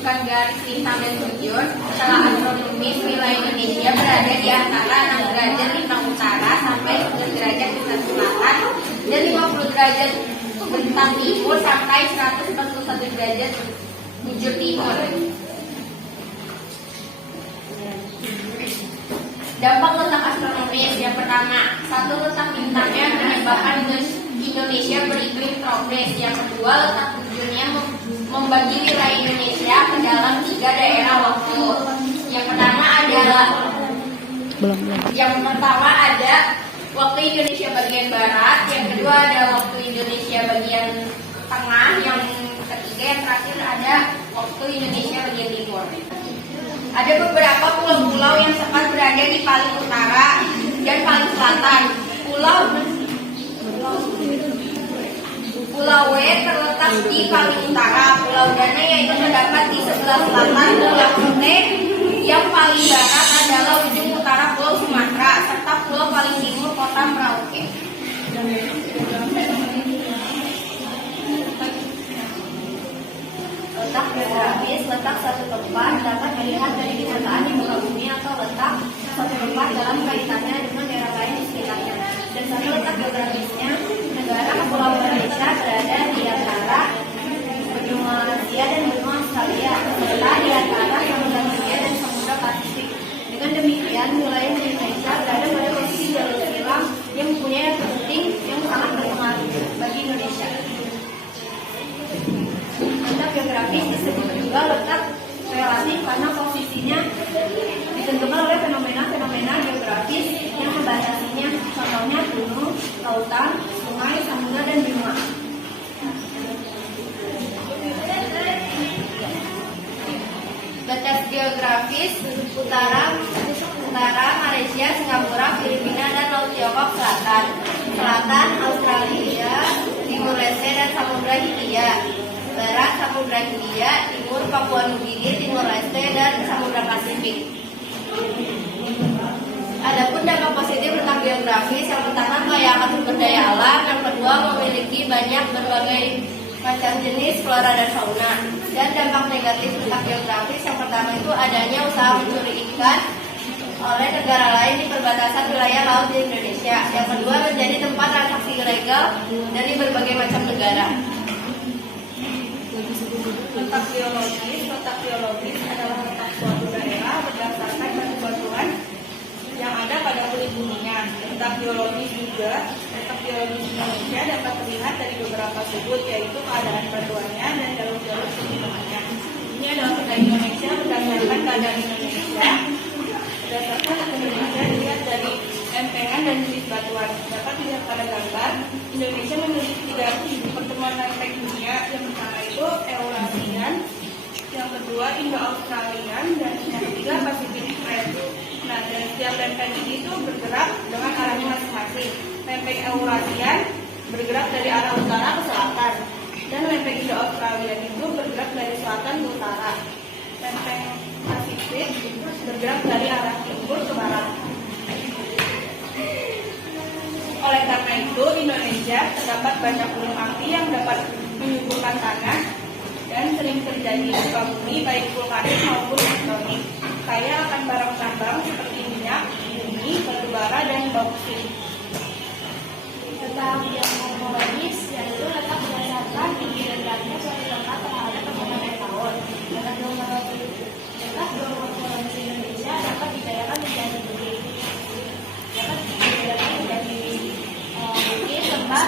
menunjukkan garis lintang dan bujur, skala astronomis wilayah Indonesia berada di antara 6 derajat lintang utara sampai 9 derajat lintang selatan dan 50 derajat bentang timur sampai 141 derajat bujur timur. Dampak letak astronomis yang pertama, satu, letak bintangnya menyebabkan Indonesia beriklim tropis. Yang kedua, letak bujurnya membagi wilayah Indonesia ke dalam 3 daerah waktu. Yang pertama ada waktu Indonesia bagian barat, yang kedua ada waktu Indonesia bagian tengah, yang ketiga yang terakhir ada waktu Indonesia bagian timur. Ada beberapa pulau-pulau yang sempat berada di paling utara dan paling selatan. Pulau W terletak di paling utara, Pulau Dana yaitu terdapat di sebelah selatan, Pulau T yang paling barat adalah ujung utara Pulau Sumatera, serta pulau paling timur kota Merauke. Letak geografis, letak suatu tempat dapat dilihat dari kenyataan di muka bumi atau letak suatu tempat dalam kaitannya dengan daerah lain di sekitarnya. Dan satu letak geografisnya, negara Kepulauan Indonesia berada di antara benua Asia dan benua Australia, serta di antara Samudra Hindia dan Samudra Pasifik. Dengan demikian, wilayah Indonesia berada pada posisi jalur silang yang mempunyai arti penting yang sangat berpengaruh bagi Indonesia. Letak geografis disebut juga letak relatif karena posisinya ditentukan oleh fenomena-fenomena geografis yang membatasinya, contohnya gunung, lautan, sungai, samudra, dan benua. Batas geografis utara Malaysia, Singapura, Filipina, dan Laut Tiongkok selatan, Australia, Timur Leste, dan Samudra Hindia. Barat Samudra Hindia, timur Papua Nugini, Timur Leste, dan Samudra Pasifik. Adapun dampak positif letak geografis, yang pertama kaya sumber daya alam, yang kedua memiliki banyak berbagai macam jenis flora dan fauna. Dan dampak negatif letak geografis, yang pertama itu adanya usaha mencuri ikan oleh negara lain di perbatasan wilayah laut di Indonesia. Yang kedua menjadi tempat transaksi ilegal dari berbagai macam negara. Letak geologis adalah letak suatu daerah berdasarkan batu-batuan yang ada pada kulit buminya. Letak geologis Indonesia dapat terlihat dari beberapa sudut, yaitu keadaan batuannya dan jalur-jalur sedimennya. Ini adalah peta Indonesia berdasarkan keadaan Indonesia. Dilihat dari empengan dan jenis batuan. Dapat dilihat pada gambar, Indonesia memiliki 3 pertemuan lempeng dunia. Yang pertama itu Eurasian, yang kedua Indo-Australian, dan yang ketiga Pacific Rim. Nah, dan setiap lempeng ini itu bergerak dengan arahnya masing-masing. Lempeng Eurasian bergerak dari arah utara ke selatan, dan lempeng Indo-Australian itu bergerak dari selatan ke utara. Lempeng Pasifik bergerak dari arah timur ke barat. Oleh karena itu, Indonesia terdapat banyak gunung api yang dapat menyuburkan tanah dan sering terjadi gempa bumi baik vulkanik maupun tektonik. Kaya akan barang tambang seperti minyak, bumi, batu bara, dan bauksit. Letak yang morfologis yaitu letak berdasarkan tinggi rendahnya suatu tempat terhadap permukaan laut. Letak geomorfologis Indonesia dapat dibedakan menjadi bukit, lembah,